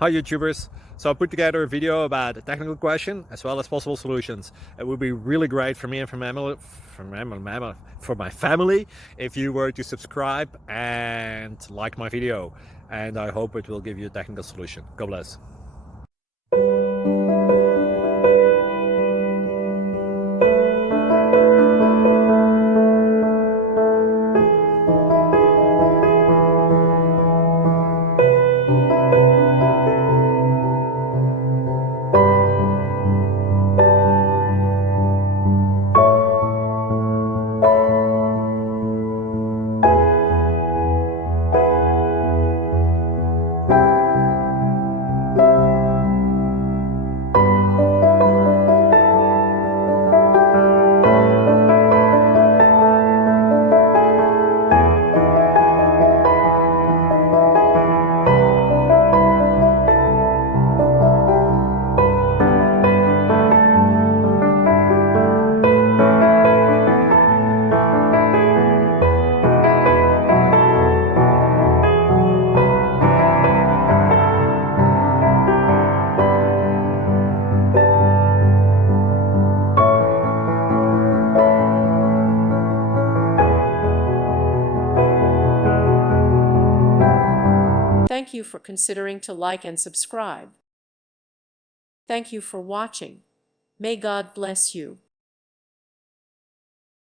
Hi YouTubers! So I put together a video about a technical question as well as possible solutions. It would be really great for me and for my family if you were to subscribe and like my video, and I hope it will give you a technical solution. God bless. Thank you for considering to like and subscribe. Thank you for watching. May God bless you.